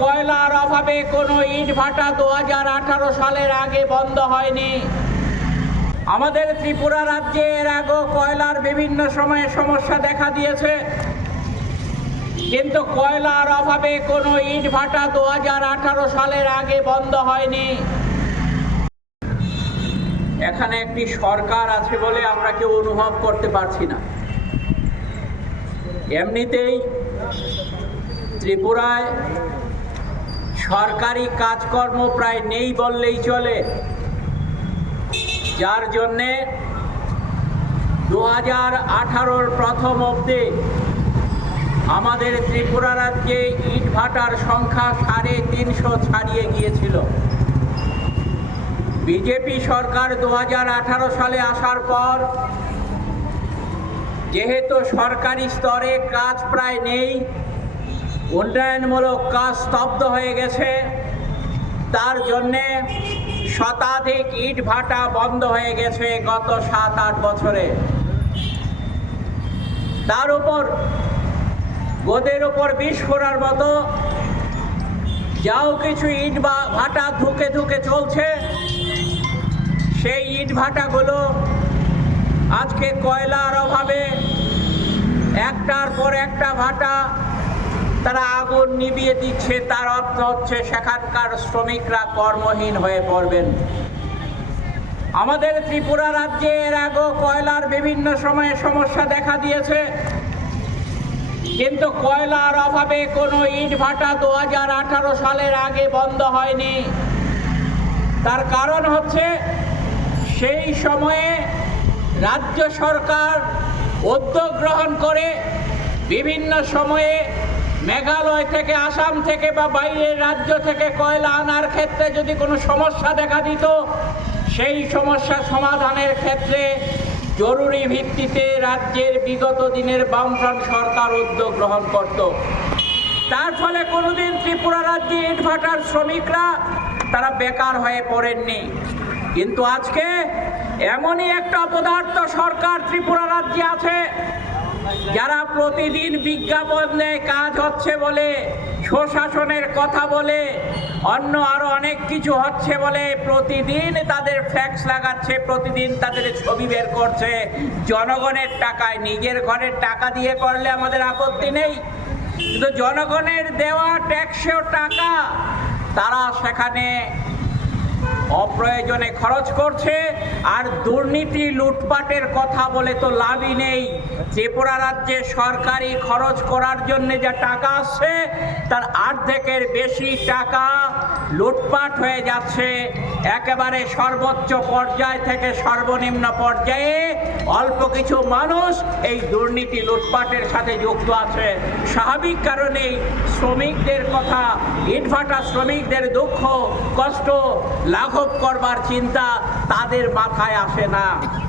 কয়লার অভাবে কোনো ইটভাটা 2018 সালের আগে বন্ধ হয়নি। আমাদের ত্রিপুরা রাজ্যে এর আগেও কয়লার বিভিন্ন সময়ে সমস্যা দেখা দিয়েছে, কিন্তু কয়লার অভাবে কোনো ইটভাটা 2018 সালের আগে বন্ধ হয়নি। এখানে একটি সরকার আছে বলে আমরা কেউ অনুভব করতে পারছি না। এমনিতেই ত্রিপুরায় সরকারি কাজকর্ম প্রায় নেই বললেই চলে, যার জন্যে 2018 প্রথম অবধি আমাদের ত্রিপুরা রাজ্যে ইটভাটার সংখ্যা 350 ছাড়িয়ে গিয়েছিল। বিজেপি সরকার 2018 সালে আসার পর যেহেতু সরকারি স্তরে কাজ প্রায় নেই, উন্নয়নমূলক কাজ স্তব্ধ হয়ে গেছে, তার জন্যে শতাধিক ইটভাটা বন্ধ হয়ে গেছে গত 7-8 বছরে। তার উপর গোদের উপর বিষ ফোড়ার মতো যাও কিছু ইট ভাটা ধুকে ধুকে চলছে, সেই ইট ভাটাগুলো আজকে কয়লার অভাবে একটার পর একটা ভাটা তারা আগুন নিভিয়ে দিচ্ছে। তার অর্থ হচ্ছে সেখানকার শ্রমিকরা কর্মহীন হয়ে পড়বেন। আমাদের ত্রিপুরা রাজ্যে এর আগেও কয়লার বিভিন্ন সময়ে সমস্যা দেখা দিয়েছে, কিন্তু কয়লার অভাবে কোনো ইটভাটা 2018 সালের আগে বন্ধ হয়নি। তার কারণ হচ্ছে সেই সময়ে রাজ্য সরকার উদ্যোগ গ্রহণ করে বিভিন্ন সময়ে মেঘালয় থেকে, আসাম থেকে বা বাইরের রাজ্য থেকে কয়লা আনার ক্ষেত্রে যদি কোনো সমস্যা দেখা দিত, সেই সমস্যা সমাধানের ক্ষেত্রে জরুরি ভিত্তিতে রাজ্যের বিগত দিনের বামফ্রন্ট সরকার উদ্যোগ গ্রহণ করত। তার ফলে কোনোদিন ত্রিপুরা রাজ্যে ইটভাটার শ্রমিকরা তারা বেকার হয়ে পড়েননি। কিন্তু আজকে এমনই একটা অপদার্থ সরকার ত্রিপুরা রাজ্যে আছে, যারা প্রতিদিন বিজ্ঞাপন দেয় কাজ হচ্ছে বলে, সুশাসনের কথা বলে, অন্য আরো অনেক কিছু হচ্ছে বলে প্রতিদিন তাদের ফ্ল্যাক্স লাগাচ্ছে, প্রতিদিন তাদের ছবি বের করছে জনগণের টাকায়। নিজের ঘরের টাকা দিয়ে করলে আমাদের আপত্তি নেই, কিন্তু জনগণের দেওয়া ট্যাক্সের টাকা তারা সেখানে অপ্রয়োজনে খরচ করছে। আর দুর্নীতি লুটপাটের কথা বলে তো লাভই নেই। ত্রিপুরা রাজ্যে সরকারি খরচ করার জন্য যা টাকা আসছে তার অর্ধেকের বেশি টাকা লুটপাট হয়ে যাচ্ছে। একেবারে সর্বোচ্চ পর্যায় থেকে সর্বনিম্ন পর্যায়ে অল্প কিছু মানুষ এই দুর্নীতি লুটপাটের সাথে যুক্ত আছে। স্বাভাবিক কারণেই শ্রমিকদের কথা, ইটভাটা শ্রমিকদের দুঃখ কষ্ট লাঘব করবার চিন্তা তাদের মাথায় আসে না।